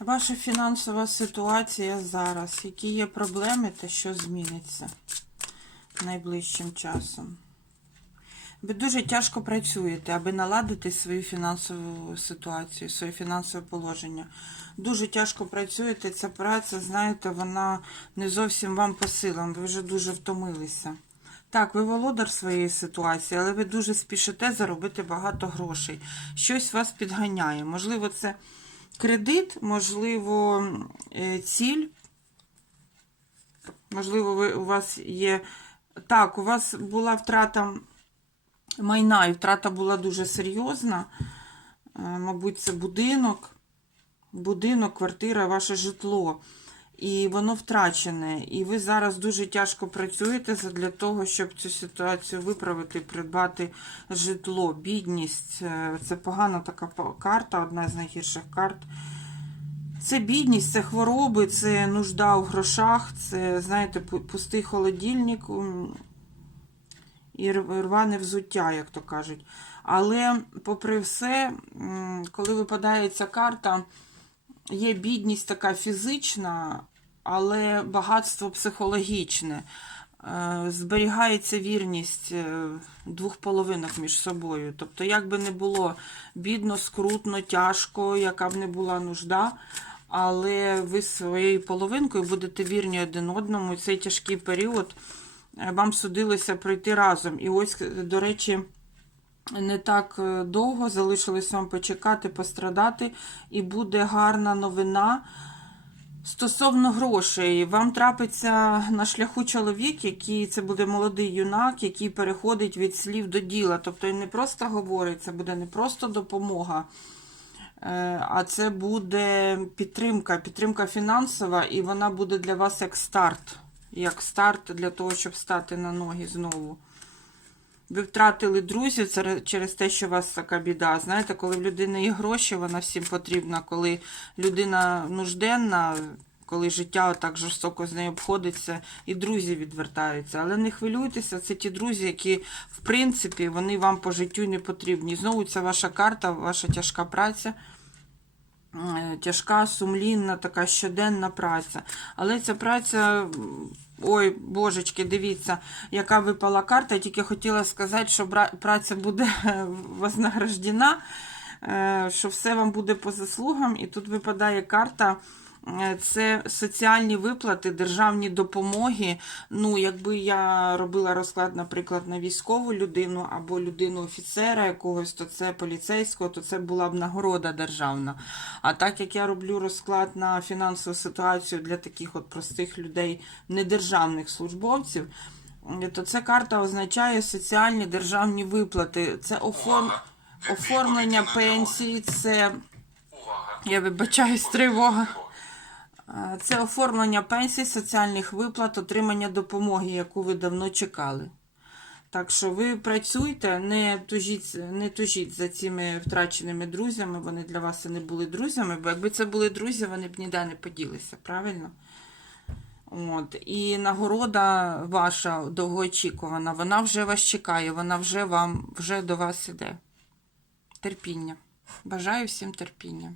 Ваша фінансова ситуація зараз. Які є проблеми та що зміниться найближчим часом? Ви дуже тяжко працюєте, аби наладити свою фінансову ситуацію, своє фінансове положення. Дуже тяжко працюєте. Ця праця, знаєте, вона не зовсім вам по силам. Ви вже дуже втомилися. Так, ви володар своєї ситуації, але ви дуже спішите заробити багато грошей. Щось вас підганяє. Можливо, це кредит, можливо, е, ціль. Можливо, ви, у вас є. Так, у вас була втрата майна, і втрата була дуже серйозна. Е, Мабуть, це будинок, будинок, квартира, ваше житло. І воно втрачене. І ви зараз дуже тяжко працюєте для того, щоб цю ситуацію виправити, придбати житло, бідність. Е, Це погана така карта, одна з найгірших карт. Це бідність, це хвороби, це нужда у грошах, це, знаєте, пустий холодильник і рване взуття, як то кажуть. Але, попри все, коли випадає ця карта, є бідність така фізична, але багатство психологічне. Е, Зберігається вірність е, двох половинок між собою. Тобто, як би не було бідно, скрутно, тяжко, яка б не була нужда, але ви своєю половинкою будете вірні один одному. І цей тяжкий період е, вам судилося пройти разом. І ось, до речі, не так е, довго залишилось вам почекати, пострадати, і буде гарна новина. Стосовно грошей, вам трапиться на шляху чоловік, який це буде молодий юнак, який переходить від слів до діла. Тобто він не просто говорить, це буде не просто допомога, е, а це буде підтримка, підтримка фінансова, і вона буде для вас як старт, як старт для того, щоб стати на ноги знову. Ви втратили друзів через те, що у вас така біда. Знаєте, коли в людини є гроші, вона всім потрібна. Коли людина нужденна, коли життя так жорстоко з нею обходиться, і друзі відвертаються. Але не хвилюйтеся, це ті друзі, які, в принципі, вони вам по життю не потрібні. Знову це ваша карта, ваша тяжка праця. Е, Тяжка, сумлінна, така щоденна праця. Але ця праця, ой, божечки, дивіться, яка випала карта. Я тільки хотіла сказати, що праця буде вознаграждена, е, що все вам буде по заслугам. І тут випадає карта. Е, Це соціальні виплати, державні допомоги. Ну, якби я робила розклад, наприклад, на військову людину або людину офіцера якогось, то це поліцейського, то це була б нагорода державна. А так як я роблю розклад на фінансову ситуацію для таких от простих людей, недержавних службовців, е, то ця карта означає соціальні державні виплати. Це оформ... оформлення пенсії, це я вибачаюсь, тривога. Це оформлення пенсій, соціальних виплат, отримання допомоги, яку ви давно чекали. Так що ви працюйте, не тужіть, не тужіть за цими втраченими друзями. Вони для вас і не були друзями, бо якби це були друзі, вони б ніде не поділися, правильно? От. І нагорода ваша довгоочікувана, вона вже вас чекає, вона вже вам вже до вас іде. Терпіння. Бажаю всім терпіння.